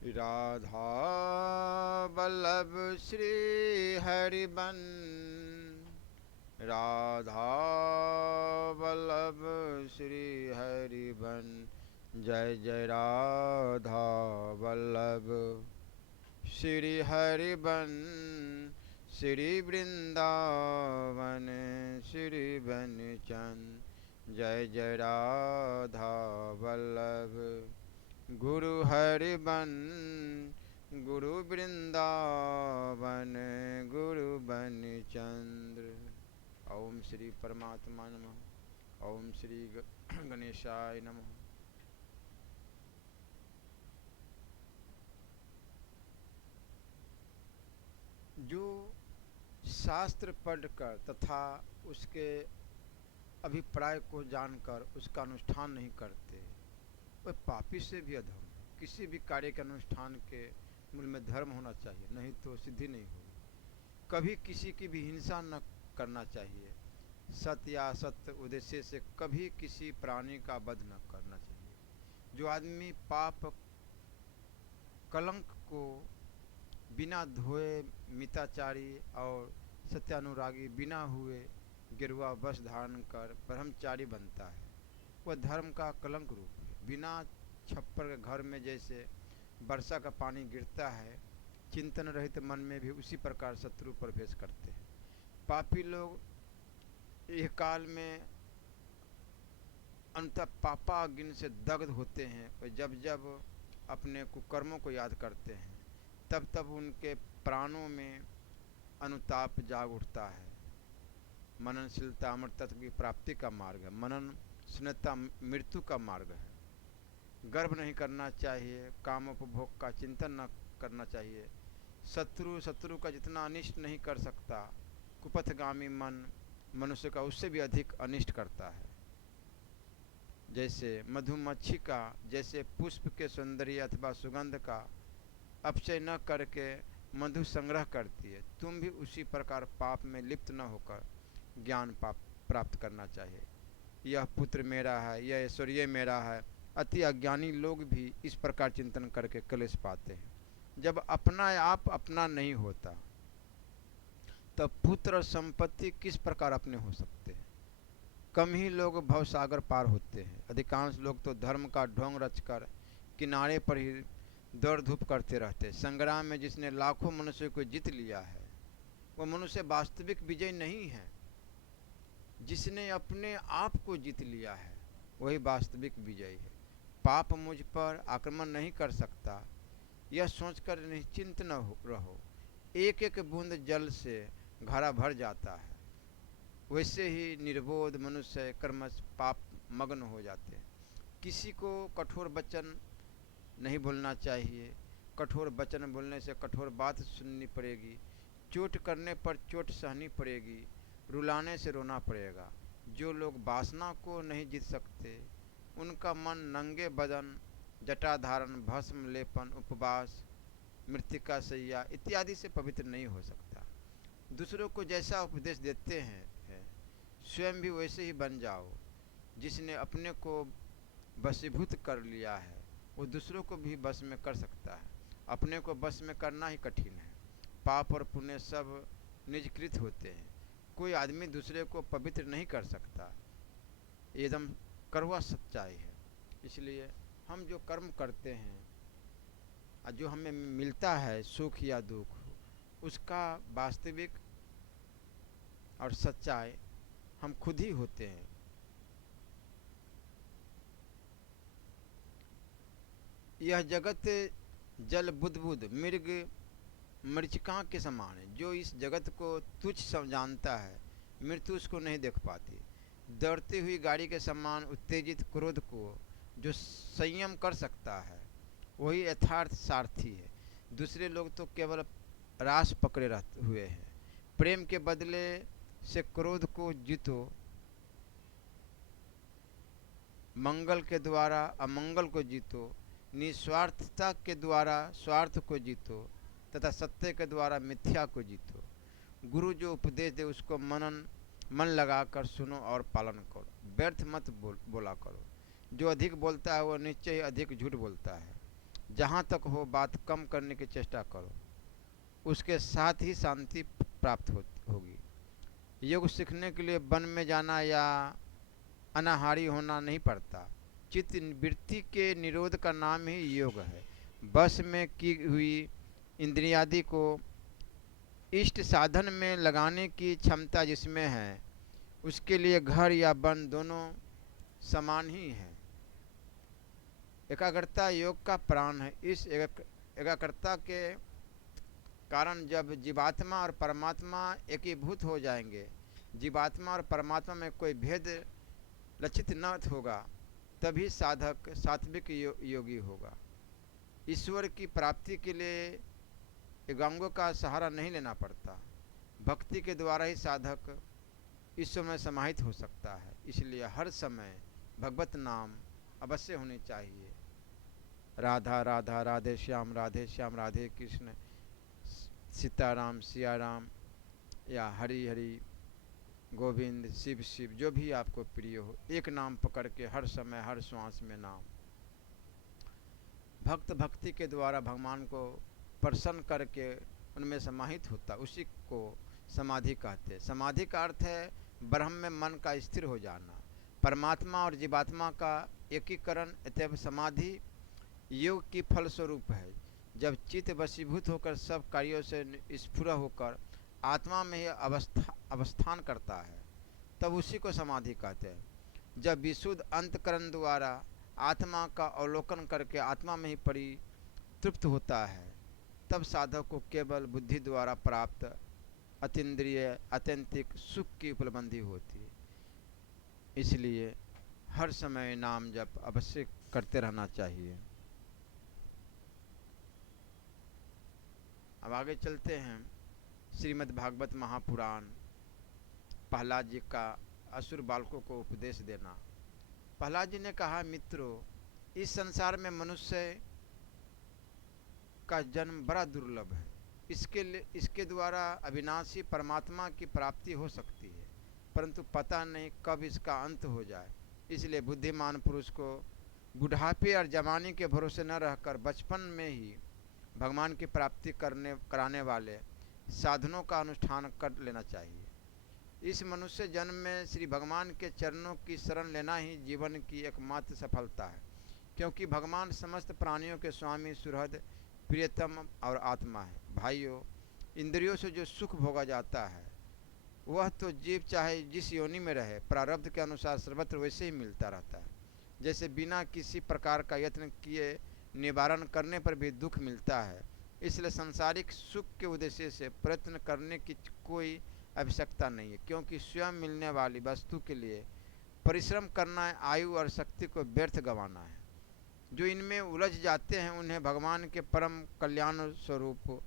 राधा वल्लभ श्री हरिबन, राधा वल्लभ श्री हरिबन। जय जय राधा वल्लभ श्री हरिबन, श्री वृंदावन श्री बन चंद। जय जय राधा वल्लभ गुरु हरिबन, गुरु वृंदावन गुरु बन चंद्र। ओम श्री परमात्मा नमः। ओम श्री गणेशाय नमः। जो शास्त्र पढ़कर तथा उसके अभिप्राय को जानकर उसका अनुष्ठान नहीं करते, वह पापी से भी अधम है। किसी भी कार्य के अनुष्ठान के मूल में धर्म होना चाहिए, नहीं तो सिद्धि नहीं होगी। कभी किसी की भी हिंसा न करना चाहिए। सत्य या असत्य उद्देश्य से कभी किसी प्राणी का वध न करना चाहिए। जो आदमी पाप कलंक को बिना धोए मिताचारी और सत्यानुरागी बिना हुए गिरुआ वस्त्र धारण कर ब्रह्मचारी बनता है, वह धर्म का कलंक रूप है। बिना छप्पर के घर में जैसे वर्षा का पानी गिरता है, चिंतन रहित मन में भी उसी प्रकार शत्रु प्रवेश करते हैं। पापी लोग एक काल में अंत पापाग्नि से दग्ध होते हैं। वे जब जब अपने कुकर्मों को याद करते हैं, तब तब उनके प्राणों में अनुताप जाग उठता है। मननशीलता अमर तत्व की प्राप्ति का मार्ग है। मननशीलता मृत्यु का मार्ग है। गर्व नहीं करना चाहिए। कामोपभोग का चिंतन न करना चाहिए। शत्रु का जितना अनिष्ट नहीं कर सकता, कुपथगामी मन मनुष्य का उससे भी अधिक अनिष्ट करता है। जैसे मधुमक्खी का जैसे पुष्प के सौंदर्य अथवा सुगंध का अपचय न करके मधु संग्रह करती है, तुम भी उसी प्रकार पाप में लिप्त न होकर ज्ञान प्राप्त करना चाहिए। यह पुत्र मेरा है, यह ऐश्वर्य मेरा है। अति अज्ञानी लोग भी इस प्रकार चिंतन करके क्लेश पाते हैं। जब अपना आप अपना नहीं होता, तब पुत्र और संपत्ति किस प्रकार अपने हो सकते हैं। कम ही लोग भवसागर पार होते हैं। अधिकांश लोग तो धर्म का ढोंग रचकर किनारे पर ही दौड़ धूप करते रहते। संग्राम में जिसने लाखों मनुष्यों को जीत लिया है, वह मनुष्य वास्तविक विजय नहीं है। जिसने अपने आप को जीत लिया है, वही वास्तविक विजय है। पाप मुझ पर आक्रमण नहीं कर सकता, यह सोचकर निश्चिंत न रहो। एक एक बूंद जल से घड़ा भर जाता है। वैसे ही निर्बोध मनुष्य कर्मश पाप मग्न हो जाते हैं। किसी को कठोर वचन नहीं बोलना चाहिए। कठोर वचन बोलने से कठोर बात सुननी पड़ेगी। चोट करने पर चोट सहनी पड़ेगी। रुलाने से रोना पड़ेगा। जो लोग वासना को नहीं जीत सकते, उनका मन नंगे बदन, जटा धारण, भस्म लेपन, उपवास, मृतिका सैया इत्यादि से पवित्र नहीं हो सकता। दूसरों को जैसा उपदेश देते हैं स्वयं भी वैसे ही बन जाओ। जिसने अपने को वशीभूत कर लिया है, वो दूसरों को भी वश में कर सकता है। अपने को वश में करना ही कठिन है। पाप और पुण्य सब निजकृत होते हैं। कोई आदमी दूसरे को पवित्र नहीं कर सकता। एकदम कड़वा सच्चाई है। इसलिए हम जो कर्म करते हैं, जो हमें मिलता है सुख या दुख, उसका वास्तविक और सच्चाई हम खुद ही होते हैं। यह जगत जल बुदबुद मृग मरीचिका के समान है। जो इस जगत को तुच्छ जानता है, मृत्यु उसको नहीं देख पाती। दौड़ती हुई गाड़ी के समान उत्तेजित क्रोध को जो संयम कर सकता है, वही यथार्थ सारथी है। दूसरे लोग तो केवल रास पकड़े रहते हुए हैं। प्रेम के बदले से क्रोध को जीतो, मंगल के द्वारा अमंगल को जीतो, निस्वार्थता के द्वारा स्वार्थ को जीतो तथा सत्य के द्वारा मिथ्या को जीतो। गुरु जो उपदेश दे उसको मन लगाकर सुनो और पालन करो। व्यर्थ मत बोला करो। जो अधिक बोलता है वो निश्चय ही अधिक झूठ बोलता है। जहाँ तक हो बात कम करने की चेष्टा करो, उसके साथ ही शांति प्राप्त होगी। योग सीखने के लिए वन में जाना या अनाहारी होना नहीं पड़ता। चित्त वृत्ति के निरोध का नाम ही योग है। बस में की हुई इंद्रियादि को इष्ट साधन में लगाने की क्षमता जिसमें है, उसके लिए घर या वन दोनों समान ही है। एकाग्रता योग का प्राण है। इस एकाग्रता के कारण जब जीवात्मा और परमात्मा एकीभूत हो जाएंगे, जीवात्मा और परमात्मा में कोई भेद लक्षित न होगा, तभी साधक सात्विक योगी होगा। ईश्वर की प्राप्ति के लिए एकांगों का सहारा नहीं लेना पड़ता। भक्ति के द्वारा ही साधक ईश्वर में समाहित हो सकता है। इसलिए हर समय भगवत नाम अवश्य होनी चाहिए। राधा राधा राधे श्याम राधे कृष्ण, सीताराम सियाराम, या हरि हरि गोविंद शिव शिव, जो भी आपको प्रिय हो, एक नाम पकड़ के हर समय हर श्वास में नाम। भक्त भक्ति के द्वारा भगवान को प्रसन्न करके उनमें समाहित होता, उसी को समाधि कहते हैं। समाधि का अर्थ है ब्रह्म में मन का स्थिर हो जाना, परमात्मा और जीवात्मा का एकीकरण। अतएव समाधि योग की फलस्वरूप है। जब चित्त वशीभूत होकर सब कार्यों से स्फुर होकर आत्मा में ही अवस्थान करता है, तब उसी को समाधि कहते हैं। जब विशुद्ध अंतकरण द्वारा आत्मा का अवलोकन करके आत्मा में ही परितृप्त होता है, तब साधक को केवल बुद्धि द्वारा प्राप्त अतीन्द्रिय आत्यंतिक सुख की उपलब्धि होती है। इसलिए हर समय नाम जप अवश्य करते रहना चाहिए। अब आगे चलते हैं। श्रीमद् भागवत महापुराण, प्रहलाद जी का असुर बालकों को उपदेश देना। प्रहलाद जी ने कहा, मित्रों, इस संसार में मनुष्य का जन्म बड़ा दुर्लभ है। इसके द्वारा अविनाशी परमात्मा की प्राप्ति हो सकती है, परंतु पता नहीं कब इसका अंत हो जाए। इसलिए बुद्धिमान पुरुष को बुढ़ापे और जवानी के भरोसे न रहकर बचपन में ही भगवान की प्राप्ति कराने वाले साधनों का अनुष्ठान कर लेना चाहिए। इस मनुष्य जन्म में श्री भगवान के चरणों की शरण लेना ही जीवन की एकमात्र सफलता है, क्योंकि भगवान समस्त प्राणियों के स्वामी, सुहृद, प्रियतम और आत्मा है। भाइयों, इंद्रियों से जो सुख भोगा जाता है वह तो जीव चाहे जिस योनि में रहे प्रारब्ध के अनुसार सर्वत्र वैसे ही मिलता रहता है। जैसे बिना किसी प्रकार का यत्न किए निवारण करने पर भी दुख मिलता है, इसलिए सांसारिक सुख के उद्देश्य से प्रयत्न करने की कोई आवश्यकता नहीं है, क्योंकि स्वयं मिलने वाली वस्तु के लिए परिश्रम करना आयु और शक्ति को व्यर्थ गंवाना है। जो इनमें उलझ जाते हैं उन्हें भगवान के परम कल्याण स्वरूप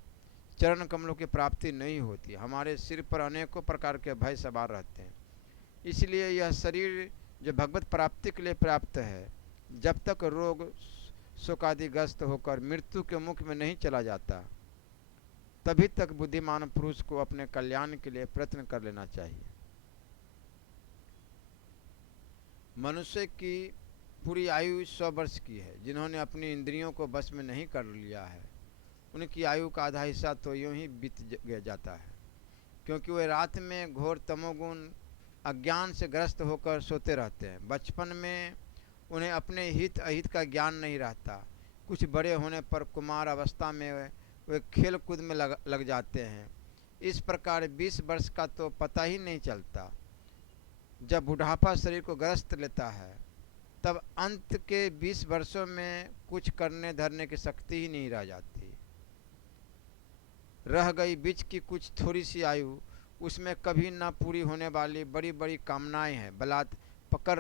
चरण कमलों की प्राप्ति नहीं होती। हमारे सिर पर अनेकों प्रकार के भय सवार रहते हैं। इसलिए यह शरीर जो भगवत प्राप्ति के लिए प्राप्त है, जब तक रोग शोकादिग्रस्त होकर मृत्यु के मुख में नहीं चला जाता, तभी तक बुद्धिमान पुरुष को अपने कल्याण के लिए प्रयत्न कर लेना चाहिए। मनुष्य की पूरी आयु 100 वर्ष की है। जिन्होंने अपनी इंद्रियों को बस में नहीं कर लिया है, उनकी आयु का आधा हिस्सा तो यूं ही बीत जाता है, क्योंकि वे रात में घोर तमोगुण अज्ञान से ग्रस्त होकर सोते रहते हैं। बचपन में उन्हें अपने हित अहित का ज्ञान नहीं रहता। कुछ बड़े होने पर कुमार अवस्था में वे खेल कूद में लग जाते हैं। इस प्रकार 20 वर्ष का तो पता ही नहीं चलता। जब बुढ़ापा शरीर को ग्रस्त लेता है, तब अंत के 20 वर्षों में कुछ करने धरने की शक्ति ही नहीं रह जाती। रह गई बीच की कुछ थोड़ी सी आयु, उसमें कभी न पूरी होने वाली बड़ी बड़ी कामनाएं हैं, बलात् पकड़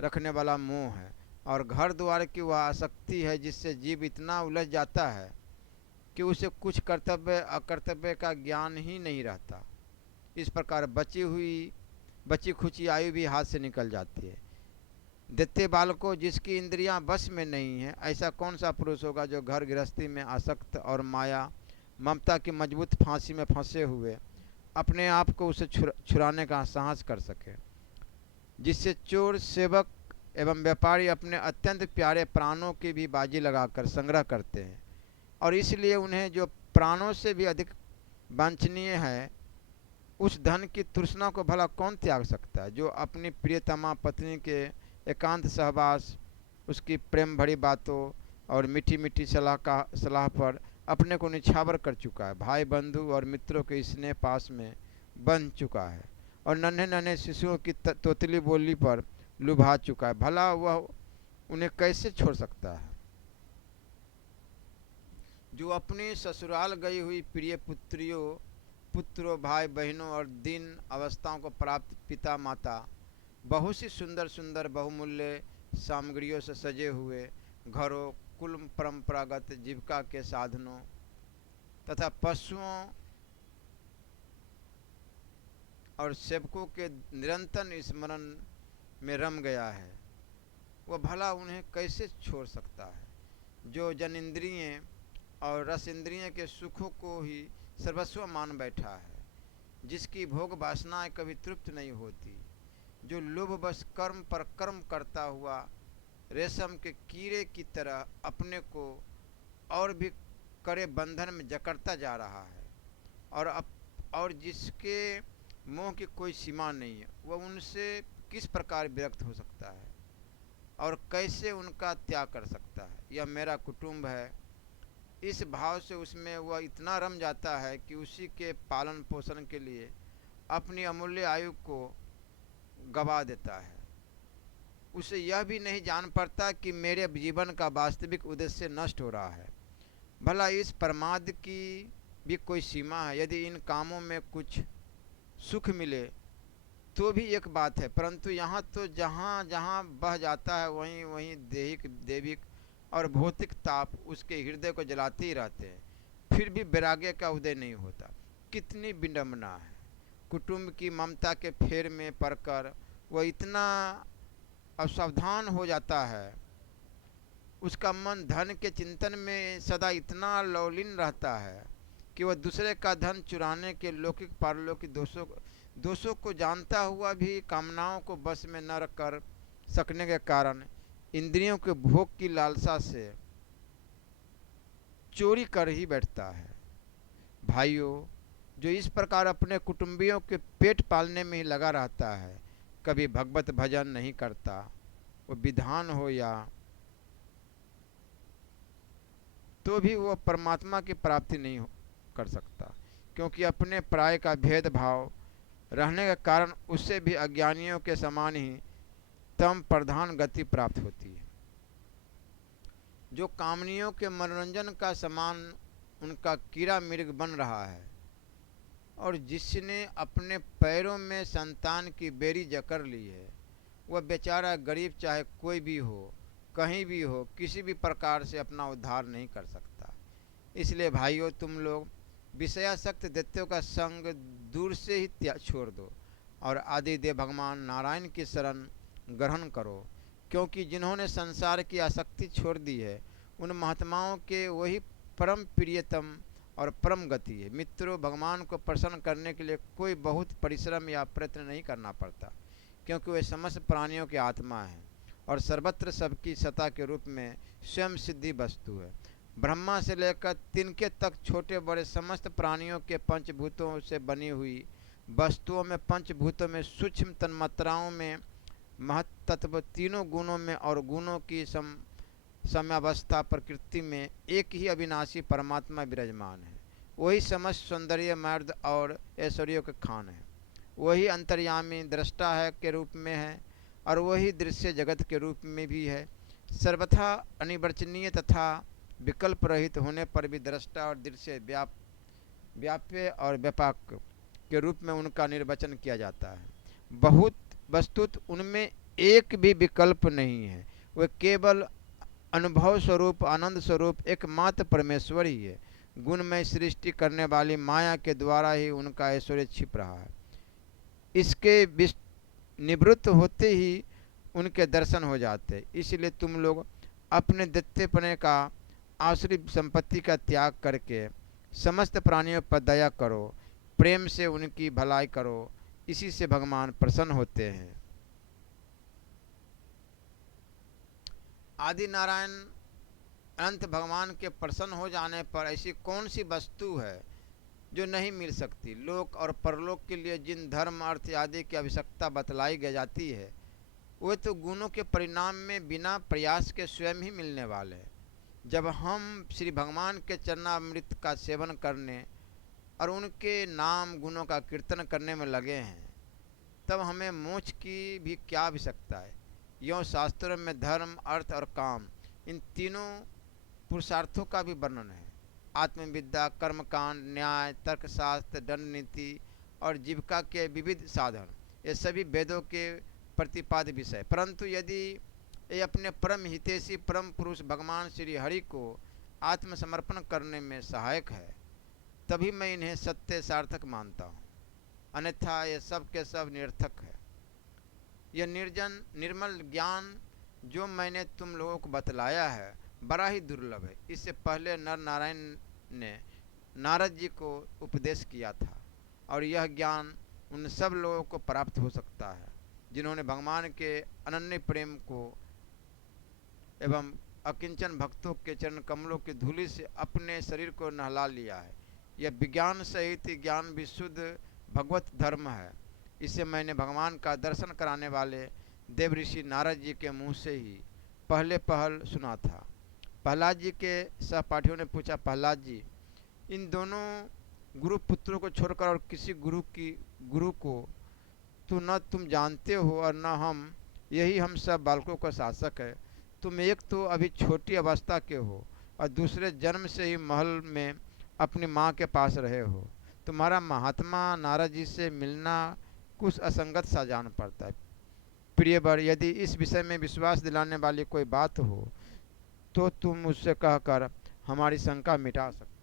रखने वाला मोह है, और घर द्वार की वह आसक्ति है, जिससे जीव इतना उलझ जाता है कि उसे कुछ कर्तव्य अकर्तव्य का ज्ञान ही नहीं रहता। इस प्रकार बची खुची आयु भी हाथ से निकल जाती है। दैत्य बालकों, जिसकी इंद्रियां बस में नहीं है, ऐसा कौन सा पुरुष होगा जो घर गृहस्थी में आसक्त और माया ममता की मजबूत फांसी में फंसे हुए अपने आप को उसे छुड़ाने का साहस कर सके, जिससे चोर सेवक एवं व्यापारी अपने अत्यंत प्यारे प्राणों की भी बाजी लगाकर संग्रह करते हैं, और इसलिए उन्हें जो प्राणों से भी अधिक वांछनीय है, उस धन की तृष्णा को भला कौन त्याग सकता है। जो अपनी प्रियतमा पत्नी के एकांत सहवास, उसकी प्रेम भरी बातों और मीठी मीठी सलाह पर अपने को निछावर कर चुका है, भाई बंधु और मित्रों के स्नेह पास में बंध चुका है, और नन्हे नन्हे शिशुओं की तोतली बोली पर लुभा चुका है, भला वह उन्हें कैसे छोड़ सकता है। जो अपनी ससुराल गई हुई प्रिय पुत्रों, भाई बहनों और दीन अवस्थाओं को प्राप्त पिता माता, बहुत सी सुंदर सुंदर बहुमूल्य सामग्रियों से सजे हुए घरों, कुल परंपरागत जीविका के साधनों तथा पशुओं और सेवकों के निरंतर स्मरण में रम गया है, वह भला उन्हें कैसे छोड़ सकता है। जो जनेंद्रिय और रस इंद्रिय के सुखों को ही सर्वस्व मान बैठा है, जिसकी भोग वासनाएं कभी तृप्त नहीं होती, जो लोभ बस कर्म पर कर्म करता हुआ रेशम के कीड़े की तरह अपने को और भी कड़े बंधन में जकड़ता जा रहा है, और जिसके मोह की कोई सीमा नहीं है, वह उनसे किस प्रकार विरक्त हो सकता है और कैसे उनका त्याग कर सकता है। यह मेरा कुटुंब है, इस भाव से उसमें वह इतना रम जाता है कि उसी के पालन पोषण के लिए अपनी अमूल्य आयु को गवा देता है। उसे यह भी नहीं जान पड़ता कि मेरे जीवन का वास्तविक उद्देश्य नष्ट हो रहा है। भला इस प्रमाद की भी कोई सीमा है। यदि इन कामों में कुछ सुख मिले तो भी एक बात है, परंतु यहाँ तो जहाँ जहाँ बह जाता है वहीं वहीं दैविक और भौतिक ताप उसके हृदय को जलाते ही रहते हैं, फिर भी वैराग्य का उदय नहीं होता। कितनी विडंबना है। कुटुंब की ममता के फेर में पड़कर वह इतना असावधान हो जाता है, उसका मन धन के चिंतन में सदा इतना लौलीन रहता है कि वह दूसरे का धन चुराने के लौकिक पारलौकिक दोषों को जानता हुआ भी कामनाओं को बस में न कर सकने के कारण इंद्रियों के भोग की लालसा से चोरी कर ही बैठता है। भाइयों, जो इस प्रकार अपने कुटुंबियों के पेट पालने में ही लगा रहता है, कभी भगवत भजन नहीं करता, वो विधान हो या तो भी वो परमात्मा की प्राप्ति नहीं कर सकता, क्योंकि अपने प्राय का भेदभाव रहने के कारण उससे भी अज्ञानियों के समान ही तम प्रधान गति प्राप्त होती है। जो कामनियों के मनोरंजन का समान उनका कीड़ा मृग बन रहा है, और जिसने अपने पैरों में संतान की बेरी जकड़ ली है, वह बेचारा गरीब चाहे कोई भी हो, कहीं भी हो, किसी भी प्रकार से अपना उद्धार नहीं कर सकता। इसलिए भाइयों, तुम लोग विषयासक्त दैत्यों का संग दूर से ही छोड़ दो और आदिदेव भगवान नारायण की शरण ग्रहण करो, क्योंकि जिन्होंने संसार की आसक्ति छोड़ दी है, उन महात्माओं के वही परम प्रियतम और परम गति है। मित्रों, भगवान को प्रसन्न करने के लिए कोई बहुत परिश्रम या प्रयत्न नहीं करना पड़ता, क्योंकि वे समस्त प्राणियों की आत्मा है और सर्वत्र सबकी सत्ता के रूप में स्वयं सिद्धि वस्तु है। ब्रह्मा से लेकर तिनके तक छोटे बड़े समस्त प्राणियों के पंचभूतों से बनी हुई वस्तुओं में, पंचभूतों में, सूक्ष्म तन्मात्राओं में, महत्तत्व तीनों गुणों में और गुणों की समयावस्था प्रकृति में एक ही अविनाशी परमात्मा विराजमान है। वही समस्त सौंदर्य, मर्द और ऐश्वर्यों के खान है। वही अंतर्यामी दृष्टा है के रूप में है और वही दृश्य जगत के रूप में भी है। सर्वथा अनिवर्चनीय तथा विकल्प रहित होने पर भी दृष्टा और दृश्य व्याप्य और व्यापक के रूप में उनका निर्वचन किया जाता है। बहुत वस्तुत उनमें एक भी विकल्प नहीं है। वे केवल अनुभव स्वरूप, आनंद स्वरूप एकमात्र परमेश्वर ही है। गुणमय सृष्टि करने वाली माया के द्वारा ही उनका ऐश्वर्य छिप रहा है। इसके निवृत्त होते ही उनके दर्शन हो जाते। इसलिए तुम लोग अपने दैत्यपने का आश्रित संपत्ति का त्याग करके समस्त प्राणियों पर दया करो, प्रेम से उनकी भलाई करो। इसी से भगवान प्रसन्न होते हैं। आदि नारायण अनंत भगवान के प्रसन्न हो जाने पर ऐसी कौन सी वस्तु है जो नहीं मिल सकती। लोक और परलोक के लिए जिन धर्म अर्थ आदि की आवश्यकता बतलाई गई जाती है वे तो गुणों के परिणाम में बिना प्रयास के स्वयं ही मिलने वाले हैं। जब हम श्री भगवान के चरणामृत का सेवन करने और उनके नाम गुणों का कीर्तन करने में लगे हैं तब हमें मोक्ष की भी क्या आवश्यकता है। यों शास्त्रों में धर्म अर्थ और काम इन तीनों पुरुषार्थों का भी वर्णन है। आत्मविद्या कर्मकांड न्याय तर्कशास्त्र दंड नीति और जीविका के विविध साधन ये सभी वेदों के प्रतिपाद्य विषय। परंतु यदि ये अपने परम हितैषी परम पुरुष भगवान श्री हरि को आत्मसमर्पण करने में सहायक है तभी मैं इन्हें सत्य सार्थक मानता हूँ, अन्यथा ये सब के सब निरर्थक है। यह निर्जन निर्मल ज्ञान जो मैंने तुम लोगों को बतलाया है बड़ा ही दुर्लभ है। इससे पहले नर नारायण ने नारद जी को उपदेश किया था और यह ज्ञान उन सब लोगों को प्राप्त हो सकता है जिन्होंने भगवान के अनन्य प्रेम को एवं अकिंचन भक्तों के चरण कमलों की धूलि से अपने शरीर को नहला लिया है। यह विज्ञान सहित ज्ञान विशुद्ध भगवत धर्म है। इसे मैंने भगवान का दर्शन कराने वाले देव ऋषि नारद जी के मुँह से ही पहले पहल सुना था। प्रहलाद जी के सहपाठियों ने पूछा, प्रहलाद जी इन दोनों गुरु पुत्रों को छोड़कर और किसी गुरु को तो न तुम जानते हो और न हम, यही हम सब बालकों का शासक है। तुम एक तो अभी छोटी अवस्था के हो और दूसरे जन्म से ही महल में अपनी माँ के पास रहे हो। तुम्हारा महात्मा नारद जी से मिलना कुछ असंगत सा जान पड़ता है। प्रियवर, यदि इस विषय में विश्वास दिलाने वाली कोई बात हो तो तुम मुझसे कहकर हमारी शंका मिटा सकते।